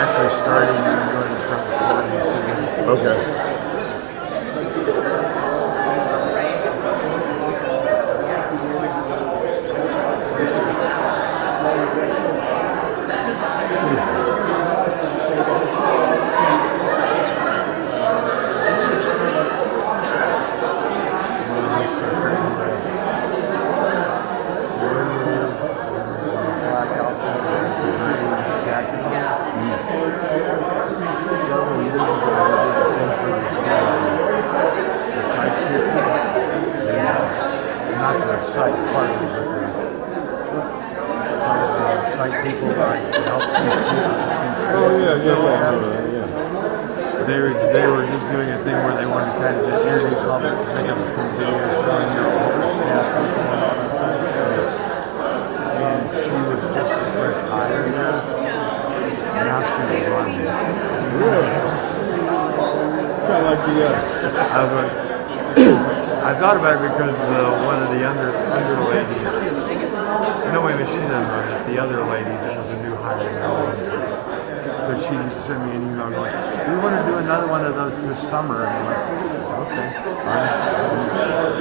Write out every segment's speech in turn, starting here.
actually starting and I'm going to start recording. Okay. They were just doing a thing where they wanted to kind of just introduce all the things showing their older staff. And she was just a fresh hire there. And now she's running. Really? Kind of like the I thought about it because one of the under ladies. No, wait a minute, she doesn't run it. The other lady that was a new hire. But she sent me an email going, we want to do another one of those this summer. And I'm like, okay, fine.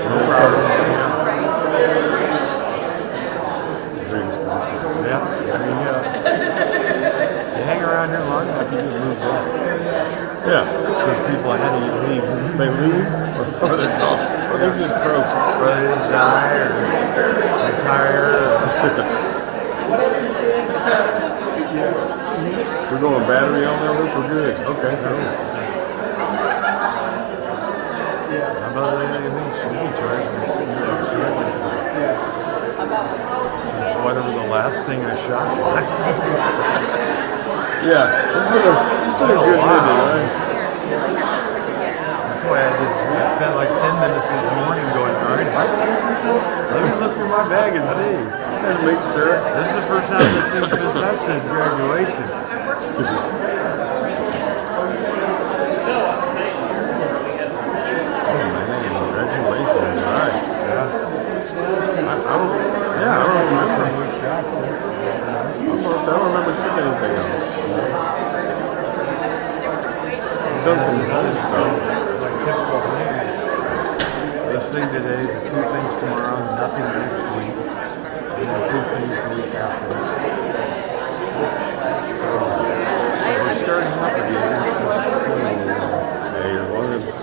No problem. Yeah, I mean, you hang around here long enough, you just move on. Yeah. Because people ahead of you leave. They leave? Or they're gone? Or they just croak? Or they just die or retire. We're going battery on there, we're good. Okay, cool. How about anything should be charged? Whatever the last thing I shot was. Yeah, it's been a good movie, right? That's why I spent like 10 minutes this morning going, all right, let me look through my bag and see. And make sure. This is the first time this thing's been touched since graduation. Oh, man, congratulations, all right. I don't remember. I don't remember seeing anything else. I've done some other stuff. Like typical things. This thing today, the 2 things tomorrow, nothing next week. And then 2 things the week after. We're starting up again. Hey, as long as it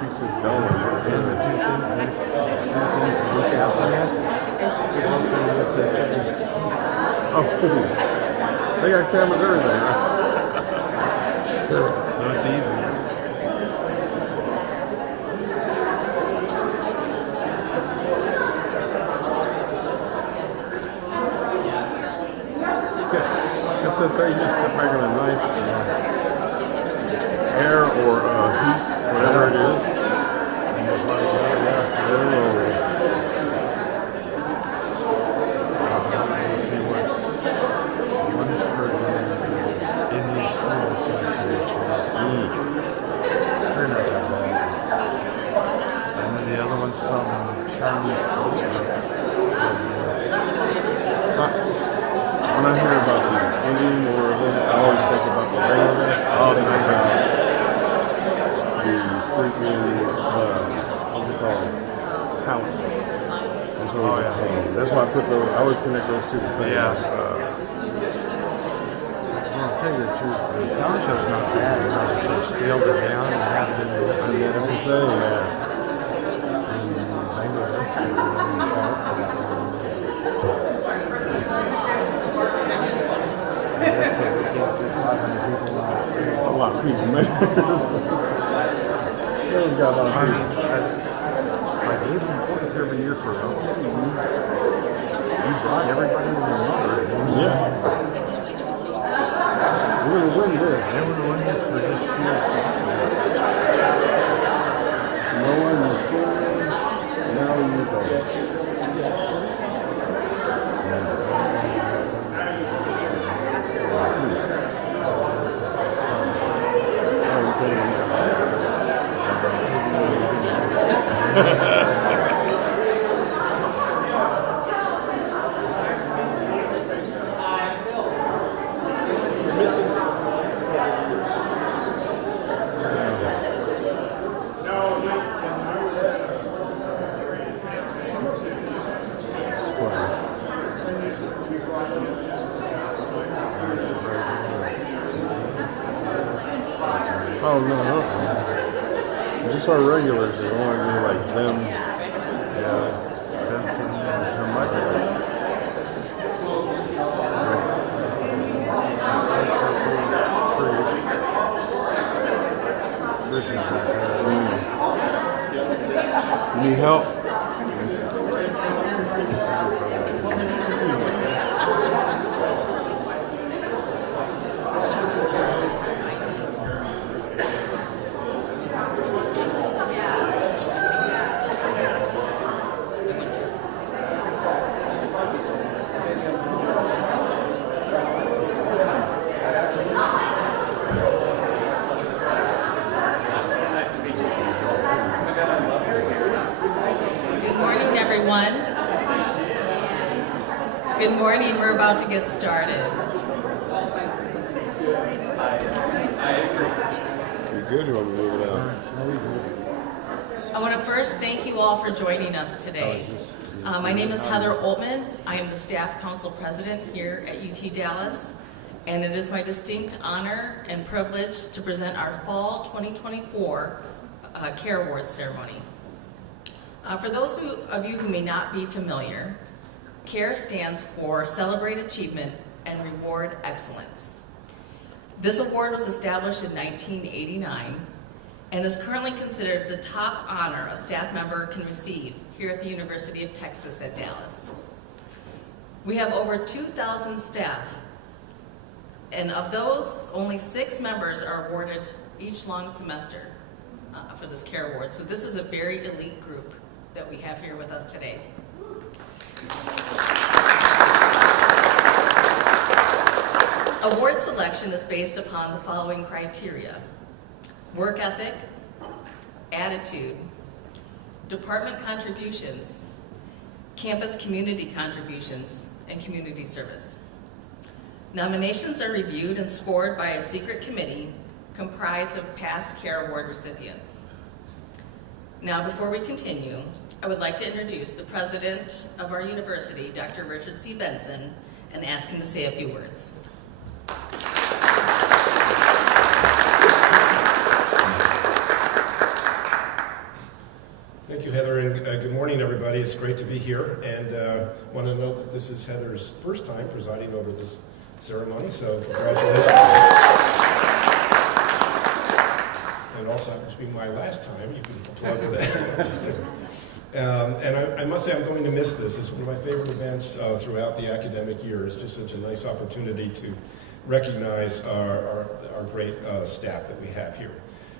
keeps us going. And the 2 things the week after that. Oh, they got cameras everything, right? So it's easy. So you just sit back in a nice air or heat, whatever it is. And just let it go, And then the other one's some Chinese food. When I hear about the Indian or I always think about the Bangladesh. I think about the freaking, what's it called? Touts. That's why I put those, I always connect those two things. Yeah. I'll tell you the truth, the talent show's not bad. They've scaled it down and have it in the I mean, that's what I'm saying, yeah. A lot of people, man. Those got a lot of people. Like these reports every year for almost a year. He's right, everybody was in love. Yeah. We're going to win this. They were the ones that for this year. No one is sure. Now you go. Oh, no. Just our regulars. They don't want to be like them. Yeah, Benson is her mother. You need help? Good morning, we're about to get started. You're good, you want me to move it out? I want to first thank you all for joining us today. My name is Heather Oltman. I am the Staff Council President here at UT Dallas, and it is my distinct honor and privilege to present our Fall 2024 CARE Awards ceremony. For those of you who may not be familiar, CARE stands for Celebrate Achievement and Reward Excellence. This award was established in 1989 and is currently considered the top honor a staff member can receive here at the University of Texas at Dallas. We have over 2,000 staff, and of those, only 6 members are awarded each long semester for this CARE Award. So this is a very elite group that we have here with us today. Award selection is based upon the following criteria: work ethic, attitude, department contributions, campus community contributions, and community service. Nominations are reviewed and scored by a secret committee comprised of past CARE Award recipients. Now, before we continue, I would like to introduce the president of our university, Dr. Richard C. Benson, and ask him to say a few words. Thank you, Heather, and good morning, everybody. It's great to be here, and want to note that this is Heather's first time presiding over this ceremony, so congratulations. And also happens to be my last time. You can plug that. And I must say, I'm going to miss this. It's one of my favorite events throughout the academic year. It's just such a nice opportunity to recognize our great staff that we have here.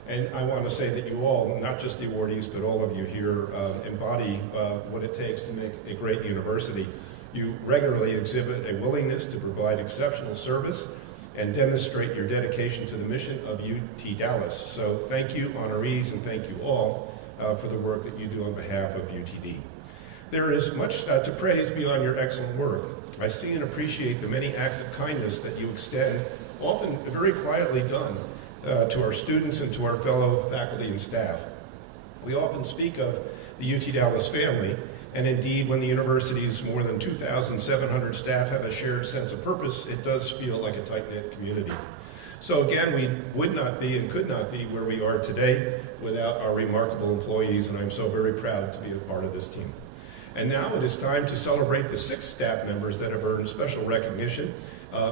And I want to say that you all, not just the awardees, but all of you here, embody what it takes to make a great university. You regularly exhibit a willingness to provide exceptional service and demonstrate your dedication to the mission of UT Dallas. So thank you, honorees, and thank you all for the work that you do on behalf of UTD. There is much to praise beyond your excellent work. I see and appreciate the many acts of kindness that you extend, often very quietly done, to our students and to our fellow faculty and staff. We often speak of the UT Dallas family, and indeed, when the university's more than 2,700 staff have a shared sense of purpose, it does feel like a tight-knit community. So again, we would not be and could not be where we are today without our remarkable employees, and I'm so very proud to be a part of this team. And now it is time to celebrate the 6 staff members that have earned special recognition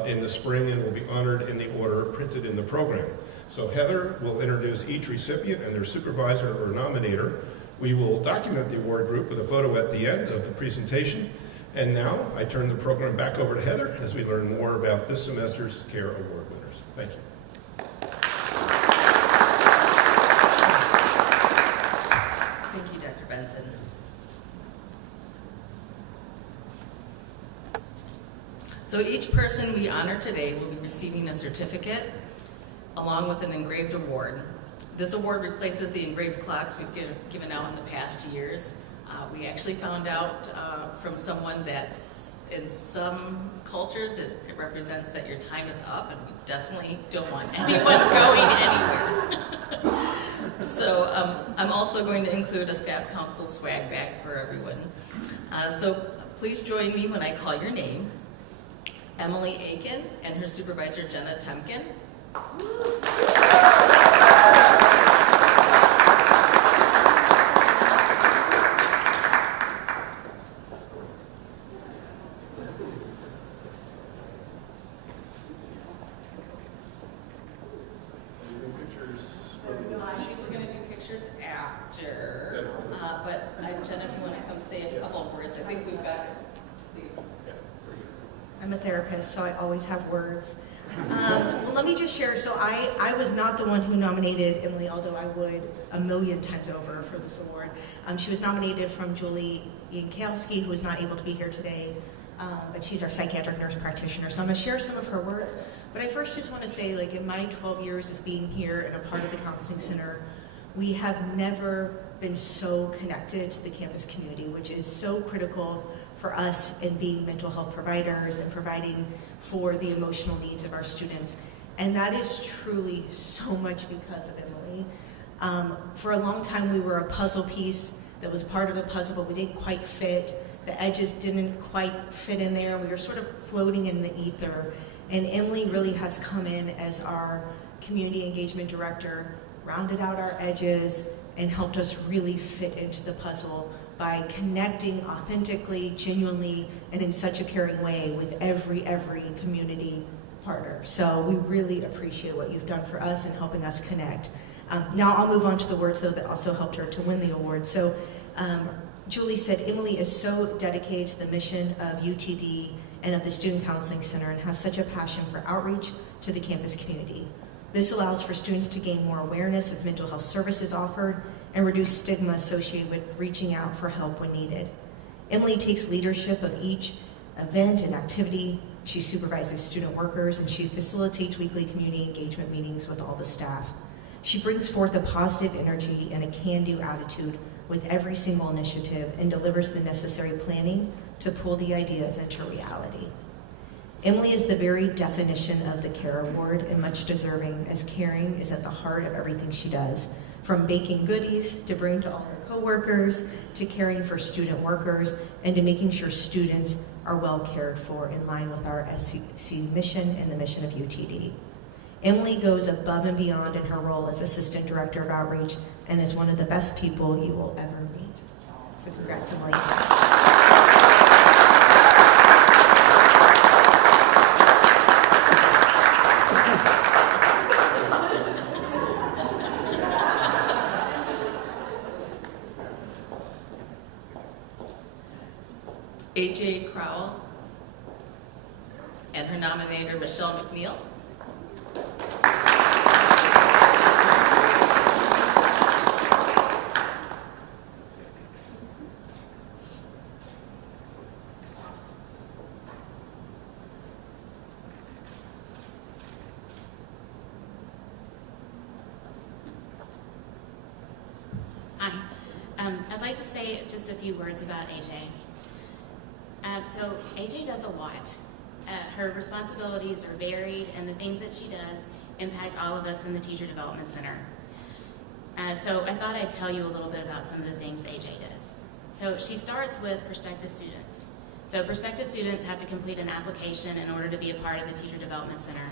in the spring and will be honored in the order printed in the program. So Heather will introduce each recipient and their supervisor or nominator. We will document the award group with a photo at the end of the presentation. And now I turn the program back over to Heather as we learn more about this semester's CARE Award winners. Thank you. Thank you, Dr. Benson. So each person we honor today will be receiving a certificate along with an engraved award. This award replaces the engraved clocks we've given out in the past years. We actually found out from someone that in some cultures it represents that your time is up, and we definitely don't want anyone going anywhere. So I'm also going to include a staff council swag bag for everyone. So please join me when I call your name. Emily Aiken and her supervisor Jenna Temkin. nervous, so I always have words. Well, let me just share. So I was not the one who nominated Emily, although I would a million times over for this award. She was nominated from Julie Yankowski, who is not able to be here today, but she's our psychiatric nurse practitioner. So I'm going to share some of her words. But I first just want to say, like, in my 12 years of being here and a part of the counseling center, we have never been so connected to the campus community, which is so critical for us in being mental health providers and providing for the emotional needs of our students. And that is truly so much because of Emily. For a long time, we were a puzzle piece that was part of the puzzle, but we didn't quite fit. The edges didn't quite fit in there. We were sort of floating in the ether. And Emily really has come in as our community engagement director, rounded out our edges, and helped us really fit into the puzzle by connecting authentically, genuinely, and in such a caring way with every community partner. So we really appreciate what you've done for us and helping us connect. Now I'll move on to the words though that also helped her to win the award. So Julie said, Emily is so dedicated to the mission of UTD and of the Student Counseling Center and has such a passion for outreach to the campus community. This allows for students to gain more awareness of mental health services offered and reduce stigma associated with reaching out for help when needed. Emily takes leadership of each event and activity. She supervises student workers and she facilitates weekly community engagement meetings with all the staff. She brings forth a positive energy and a can-do attitude with every single initiative and delivers the necessary planning to pull the ideas into reality. Emily is the very definition of the CARE Award and much deserving, as caring is at the heart of everything she does, from baking goodies to bring to all her coworkers, to caring for student workers, and to making sure students are well cared for in line with our SCC mission and the mission of UTD. Emily goes above and beyond in her role as Assistant Director of Outreach and is one of the best people you will ever meet. So congrats, Emily. AJ Crowell and her nominator, Michelle McNeil. Hi. I'd like to say just a few words about AJ. So AJ does a lot. Her responsibilities are varied, and the things that she does impact all of us in the Teacher Development Center. So I thought I'd tell you a little bit about some of the things AJ does. So she starts with prospective students. So prospective students have to complete an application in order to be a part of the Teacher Development Center.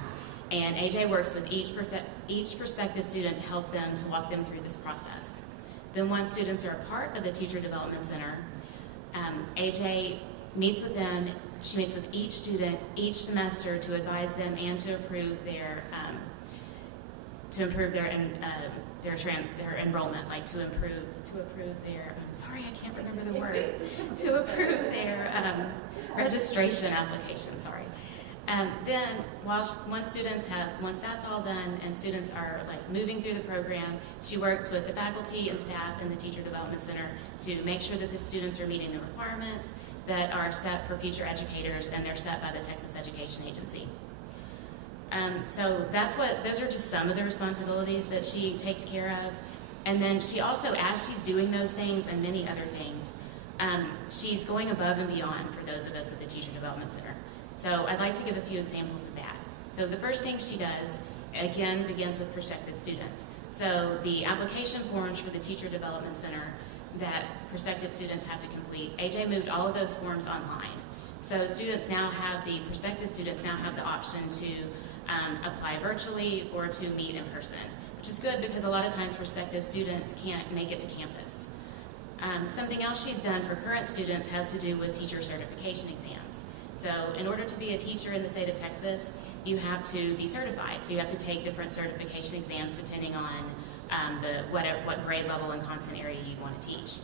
And AJ works with each prospective student to help them, to walk them through this process. Then once students are a part of the Teacher Development Center, AJ meets with them. She meets with each student each semester to advise them and to approve their enrollment, like to approve their. I'm sorry, I can't remember the word. To approve their registration application. Sorry. Then once that's all done and students are like moving through the program, she works with the faculty and staff in the Teacher Development Center to make sure that the students are meeting the requirements that are set for future educators, and they're set by the Texas Education Agency. So those are just some of the responsibilities that she takes care of. And then she also, as she's doing those things and many other things, she's going above and beyond for those of us at the Teacher Development Center. So I'd like to give a few examples of that. So the first thing she does, again, begins with prospective students. So the application forms for the Teacher Development Center that prospective students have to complete, AJ moved all of those forms online. So prospective students now have the option to apply virtually or to meet in person, which is good because a lot of times prospective students can't make it to campus. Something else she's done for current students has to do with teacher certification exams. So in order to be a teacher in the state of Texas, you have to be certified. So you have to take different certification exams depending on what grade level and content area you want to teach.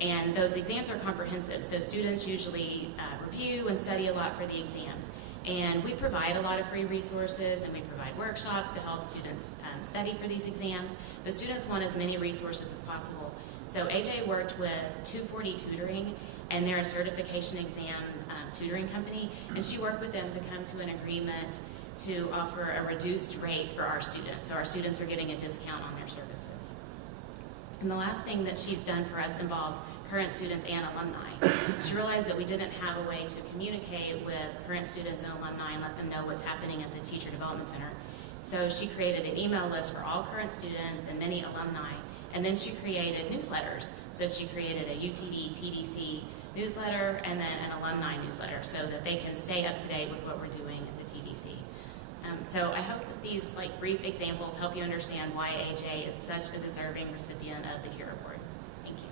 And those exams are comprehensive, so students usually review and study a lot for the exams. And we provide a lot of free resources, and we provide workshops to help students study for these exams, but students want as many resources as possible. So AJ worked with 240 Tutoring, and they're a certification exam tutoring company, and she worked with them to come to an agreement to offer a reduced rate for our students. So our students are getting a discount on their services. And the last thing that she's done for us involves current students and alumni. She realized that we didn't have a way to communicate with current students and alumni and let them know what's happening at the Teacher Development Center. So she created an email list for all current students and many alumni. And then she created newsletters. So she created a UTD TDC newsletter and then an alumni newsletter so that they can stay up to date with what we're doing at the TDC. So I hope that these brief examples help you understand why AJ is such a deserving recipient of the CURE Award. Thank you.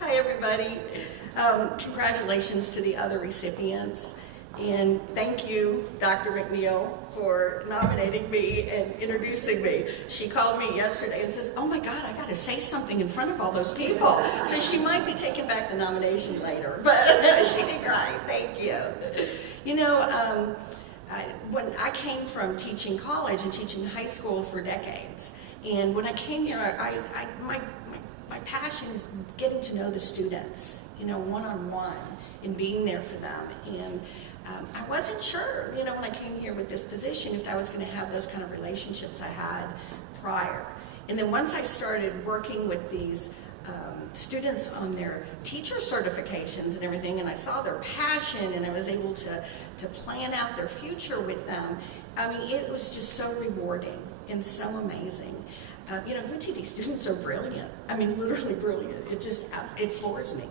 Hi, everybody. Congratulations to the other recipients. And thank you, Dr. McNeil, for nominating me and introducing me. She called me yesterday and says, oh my God, I got to say something in front of all those people. So she might be taking back the nomination later, but she did great. Thank you. You know, when I came from teaching college and teaching high school for decades, and when I came here, my passion is getting to know the students, you know, one-on-one, and being there for them. And I wasn't sure, you know, when I came here with this position, if I was going to have those kind of relationships I had prior. And then once I started working with these students on their teacher certifications and everything, and I saw their passion, and I was able to plan out their future with them, I mean, it was just so rewarding and so amazing. You know, UTD students are brilliant. I mean, literally brilliant. It floors me.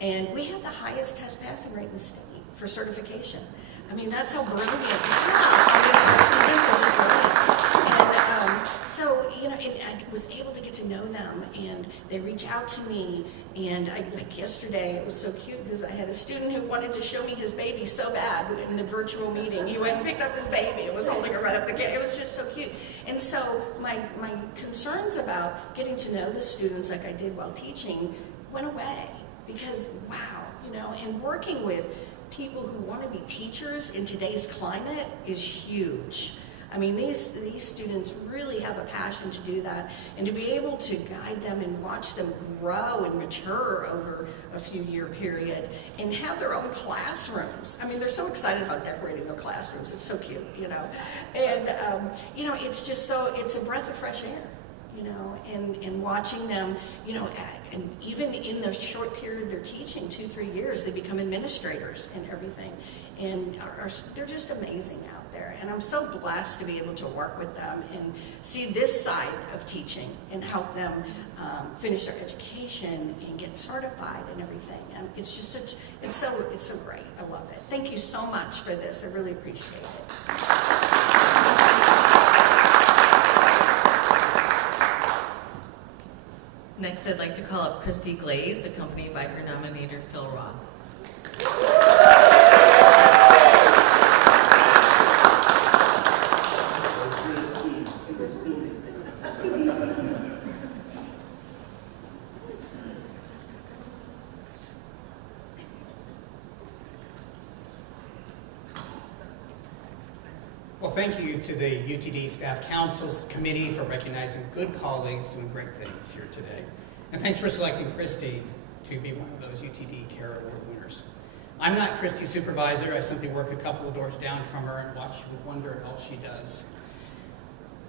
And we have the highest test passing rate in the state for certification. I mean, that's how brilliant we are. I mean, our students are just brilliant. And so, you know, I was able to get to know them, and they reach out to me. And like yesterday, it was so cute because I had a student who wanted to show me his baby so bad in the virtual meeting. He went and picked up his baby and was holding her right up again. It was just so cute. And so my concerns about getting to know the students like I did while teaching went away because, wow, you know, and working with people who want to be teachers in today's climate is huge. I mean, these students really have a passion to do that, and to be able to guide them and watch them grow and mature over a few year period and have their own classrooms. I mean, they're so excited about decorating their classrooms. It's so cute, you know. And, you know, it's just so, it's a breath of fresh air, you know, and watching them, you know, and even in the short period they're teaching, 2-3 years, they become administrators and everything. And they're just amazing out there. And I'm so blessed to be able to work with them and see this side of teaching and help them finish their education and get certified and everything. And it's just such, it's so great. I love it. Thank you so much for this. I really appreciate it. Next, I'd like to call up Christy Glaze, accompanied by her nominator, Phil Roth. Well, thank you to the UTD Staff Council's Committee for recognizing good colleagues doing great things here today. And thanks for selecting Christy to be one of those UTD CARE Award winners. I'm not Christy's supervisor. I simply work a couple of doors down from her and watch with wonder at all she does.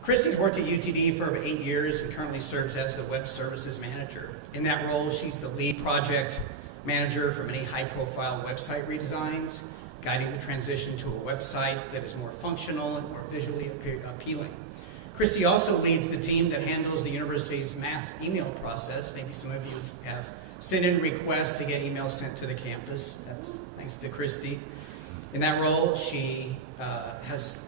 Christy's worked at UTD for 8 years and currently serves as the Web Services Manager. In that role, she's the lead project manager for many high-profile website redesigns, guiding the transition to a website that is more functional and more visually appealing. Christy also leads the team that handles the university's mass email process. Maybe some of you have sent in requests to get emails sent to the campus. That's thanks to Christy. In that role, she has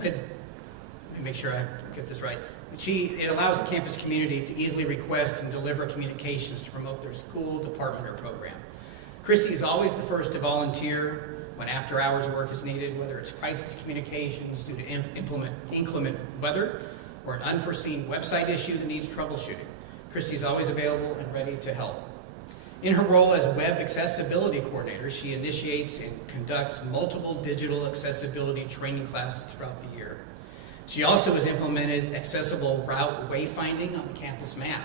led, let me make sure I get this right. It allows the campus community to easily request and deliver communications to promote their school, department, or program. Christy is always the first to volunteer when after-hours work is needed, whether it's crisis communications due to inclement weather or an unforeseen website issue that needs troubleshooting. Christy is always available and ready to help. In her role as Web Accessibility Coordinator, she initiates and conducts multiple digital accessibility training classes throughout the year. She also has implemented accessible route wayfinding on the campus map.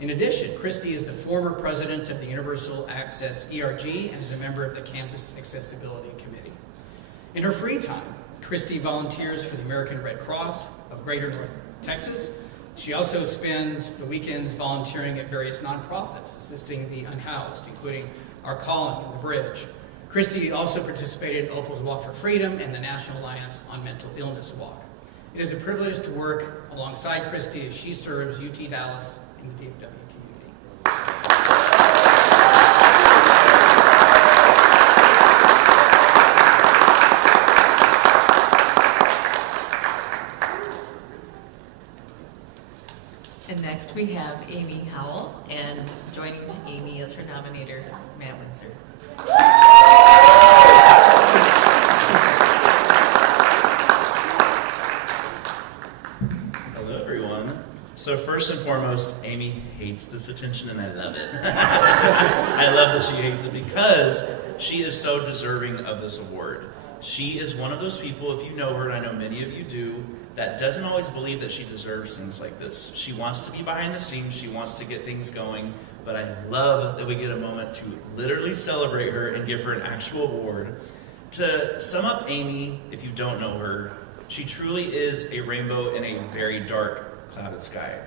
In addition, Christy is the former president of the Universal Access ERG and is a member of the Campus Accessibility Committee. In her free time, Christy volunteers for the American Red Cross of Greater North Texas. She also spends the weekends volunteering at various nonprofits, assisting the unhoused, including Our Calling and The Bridge. Christy also participated in Opal's Walk for Freedom and the National Alliance on Mental Illness Walk. It is a privilege to work alongside Christy as she serves UT Dallas in the DFW community. And next we have Amy Howell, and joining Amy as her nominator, Matt Windsor. Hello, everyone. So first and foremost, Amy hates this attention, and I love it. I love that she hates it because she is so deserving of this award. She is one of those people, if you know her, and I know many of you do, that doesn't always believe that she deserves things like this. She wants to be behind the scenes, she wants to get things going, but I love that we get a moment to literally celebrate her and give her an actual award. To sum up Amy, if you don't know her, she truly is a rainbow in a very dark, clouded sky.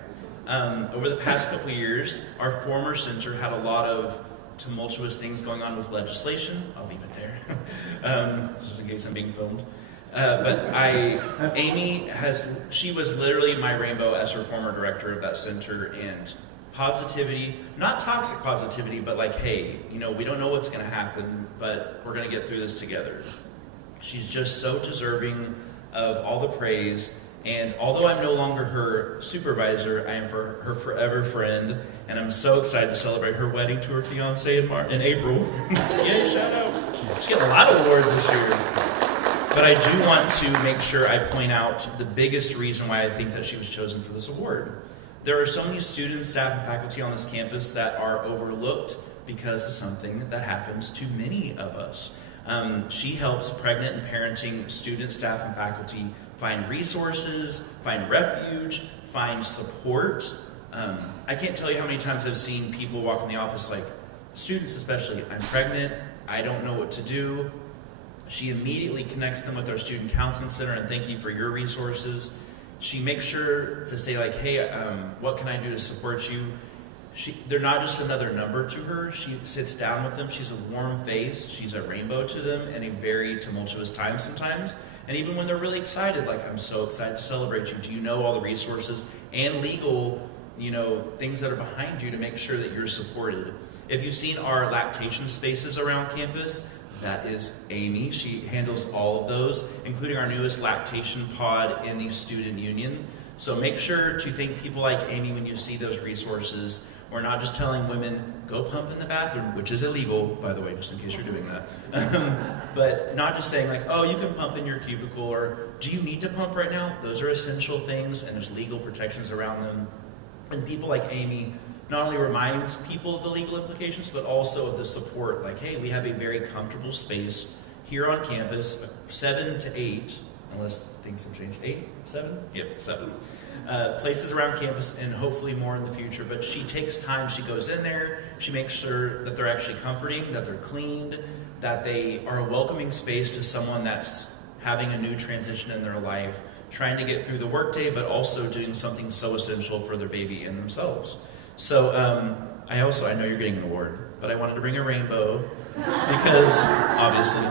Over the past couple years, our former center had a lot of tumultuous things going on with legislation. I'll leave it there, just in case I'm being filmed. But Amy she was literally my rainbow as her former director of that center, and positivity, not toxic positivity, but like, hey, you know, we don't know what's going to happen, but we're going to get through this together. She's just so deserving of all the praise, and although I'm no longer her supervisor, I am her forever friend, and I'm so excited to celebrate her wedding to her fiance in April. Yay, shout out. She's getting a lot of awards this year. But I do want to make sure I point out the biggest reason why I think that she was chosen for this award. There are so many students, staff, and faculty on this campus that are overlooked because of something that happens to many of us. She helps pregnant and parenting students, staff, and faculty find resources, find refuge, find support. I can't tell you how many times I've seen people walk in the office like, students especially, I'm pregnant, I don't know what to do. She immediately connects them with our Student Counseling Center, and thank you for your resources. She makes sure to say like, hey, what can I do to support you? They're not just another number to her. She sits down with them. She's a warm face. She's a rainbow to them in a very tumultuous time sometimes. And even when they're really excited, like, I'm so excited to celebrate you. Do you know all the resources and legal, things that are behind you to make sure that you're supported? If you've seen our lactation spaces around campus, that is Amy. She handles all of those, including our newest lactation pod in the student union. So make sure to thank people like Amy when you see those resources. We're not just telling women, go pump in the bathroom, which is illegal, by the way, just in case you're doing that. But not just saying like, oh, you can pump in your cubicle, or do you need to pump right now? Those are essential things, and there's legal protections around them. And people like Amy not only reminds people of the legal implications, but also of the support. Like, hey, we have a very comfortable space here on campus, 7 to 8, unless things have changed. 8? 7? Yep, 7. Places around campus, and hopefully more in the future. But she takes time, she goes in there, she makes sure that they're actually comforting, that they're cleaned, that they are a welcoming space to someone that's having a new transition in their life, trying to get through the workday, but also doing something so essential for their baby and themselves. So I know you're getting an award, but I wanted to bring a rainbow because, obviously,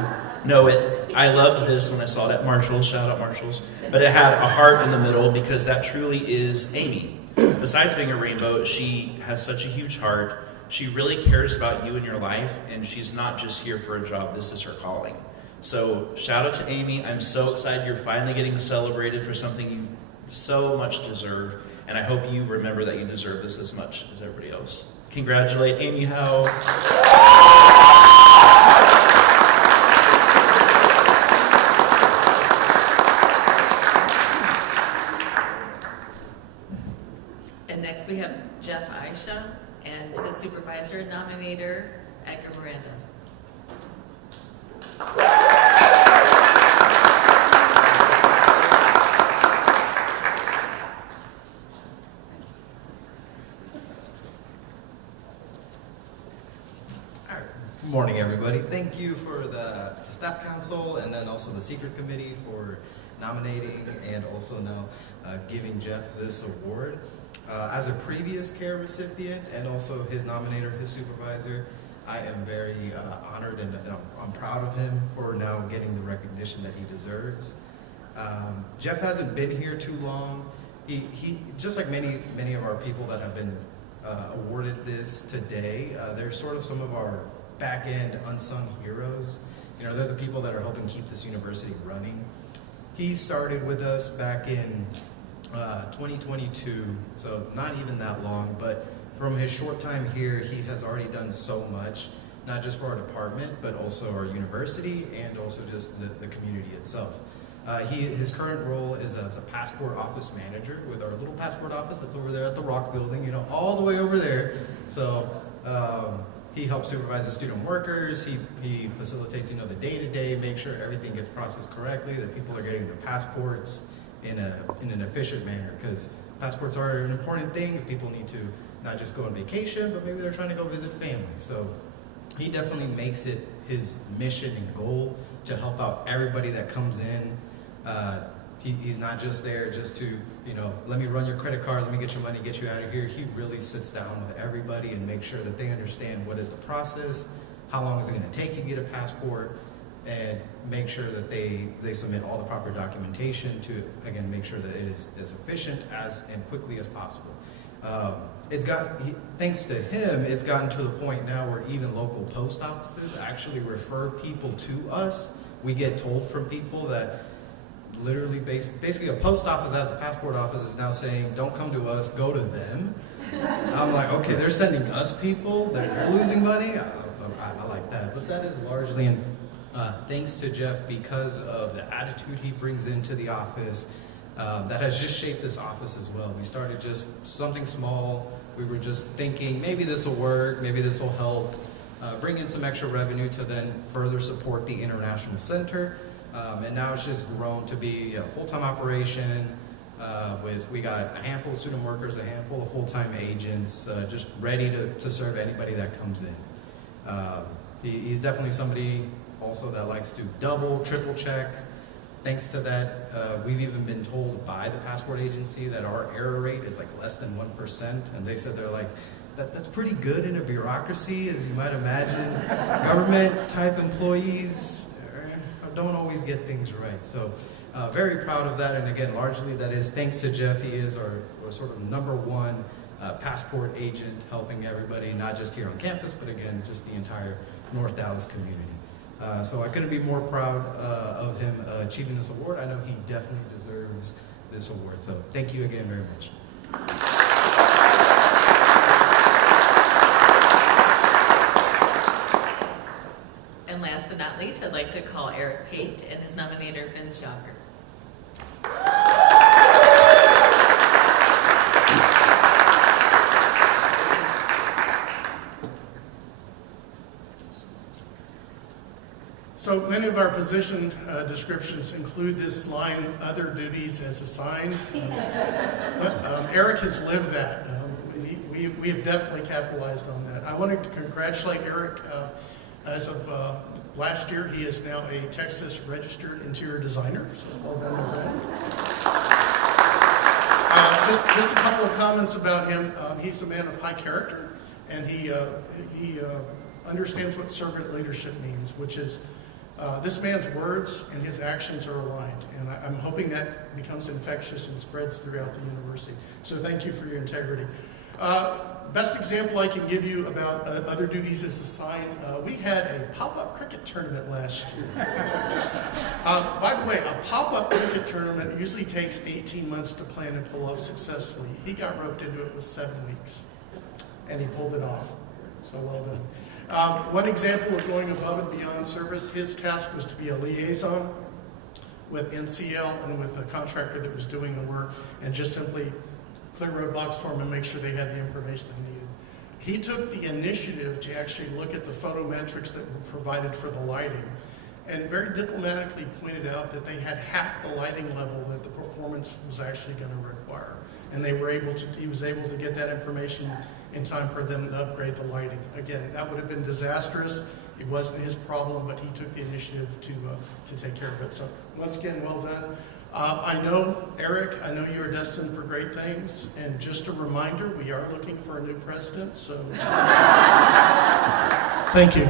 I loved this when I saw it at Marshall's, shout out Marshall's, but it had a heart in the middle because that truly is Amy. Besides being a rainbow, she has such a huge heart. She really cares about you and your life, and she's not just here for a job, this is her calling. So shout out to Amy. I'm so excited you're finally getting celebrated for something you so much deserve. And I hope you remember that you deserve this as much as everybody else. Congratulate Amy Howe. And next we have Jeff Supervisor, Nominator Edgar Miranda. Good morning, everybody. Thank you for the staff council and then also the secret committee for nominating and also now giving Jeff this award. As a previous CARE recipient and also his nominator, his supervisor, I am very honored and I'm proud of him for now getting the recognition that he deserves. Jeff hasn't been here too long. He just like many of our people that have been awarded this today, they're sort of some of our back-end unsung heroes. You know, they're the people that are helping keep this university running. He started with us back in 2022, so not even that long, but from his short time here, he has already done so much, not just for our department, but also our university and also just the community itself. His current role is as a passport office manager with our little passport office that's over there at the Rock Building, you know, all the way over there. So he helps supervise the student workers. He facilitates, you know, the day-to-day, make sure everything gets processed correctly, that people are getting their passports in an efficient manner, because passports are an important thing. People need to not just go on vacation, but maybe they're trying to go visit family. So he definitely makes it his mission and goal to help out everybody that comes in. He's not just there just to, you know, let me run your credit card, let me get your money, get you out of here. He really sits down with everybody and makes sure that they understand what is the process, how long is it going to take you to get a passport, and make sure that they submit all the proper documentation to, again, make sure that it is as efficient and quickly as possible. Thanks to him, it's gotten to the point now where even local post offices actually refer people to us. We get told from people that literally basically a post office as a passport office is now saying, don't come to us, go to them. I'm like, okay, they're sending us people, they're losing money. I like that, but that is largely thanks to Jeff because of the attitude he brings into the office. That has just shaped this office as well. We started just something small. We were just thinking maybe this will work, maybe this will help bring in some extra revenue to then further support the International Center. And now it's just grown to be a full-time operation. We got a handful of student workers, a handful of full-time agents, just ready to serve anybody that comes in. He's definitely somebody also that likes to double, triple check. Thanks to that, we've even been told by the passport agency that our error rate is like less than 1%. And they said they're like, that's pretty good in a bureaucracy, as you might imagine. Government type employees don't always get things right. So very proud of that. And again, largely that is thanks to Jeff. He is our sort of #1 passport agent, helping everybody, not just here on campus, but again, just the entire North Dallas community. So I couldn't be more proud of him achieving this award. I know he definitely deserves this award. So thank you again very much. And last but not least, I'd like to call Eric Pate and his nominator, Vince Younger. So many of our position descriptions include this line, other duties as assigned. Eric has lived that. We have definitely capitalized on that. I wanted to congratulate Eric. As of last year, he is now a Texas registered interior designer. So well done with that. Just a couple of comments about him. He's a man of high character, and he understands what servant leadership means, which is this man's words and his actions are aligned. And I'm hoping that becomes infectious and spreads throughout the university. So thank you for your integrity. Best example I can give you about other duties as assigned, we had a pop-up cricket tournament last year. By the way, a pop-up cricket tournament usually takes 18 months to plan and pull off successfully. He got roped into it with 7 weeks, and he pulled it off. So well done. One example of going above and beyond service, his task was to be a liaison with NCL and with the contractor that was doing the work, and just simply clear roadblocks for them and make sure they had the information they needed. He took the initiative to actually look at the photometrics that were provided for the lighting and very diplomatically pointed out that they had half the lighting level that the performance was actually going to require. And he was able to get that information in time for them to upgrade the lighting. Again, that would have been disastrous. It wasn't his problem, but he took the initiative to take care of it. So once again, well done. I know, Eric, I know you are destined for great things. And just a reminder, we are looking for a new president, so thank you.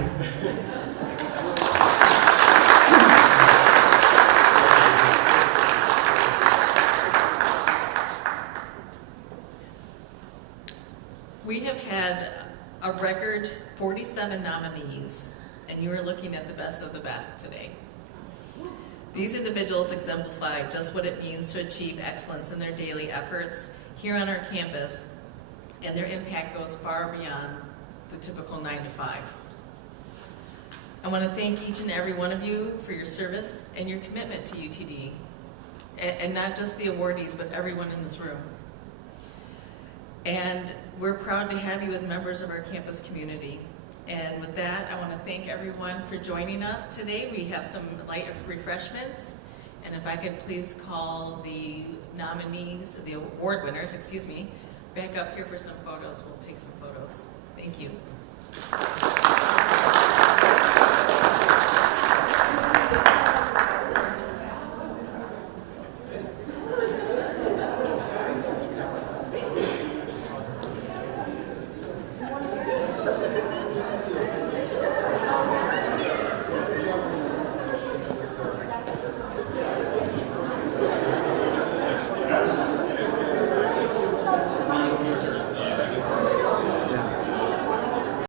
We have had a record 47 nominees, and you are looking at the best of the best today. These individuals exemplify just what it means to achieve excellence in their daily efforts here on our campus, and their impact goes far beyond the typical 9 to 5. I want to thank each and every one of you for your service and your commitment to UTD, and not just the awardees, but everyone in this room. And we're proud to have you as members of our campus community. And with that, I want to thank everyone for joining us today. We have some light refreshments. And if I could please call the nominees, the award winners, back up here for some photos. We'll take some photos. Thank you.